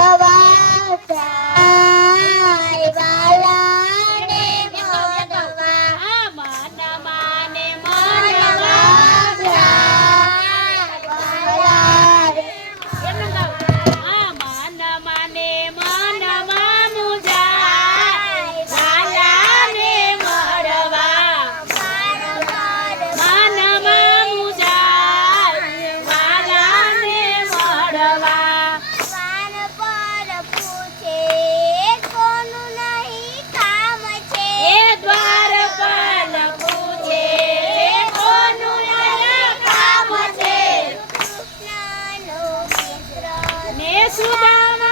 वाचा down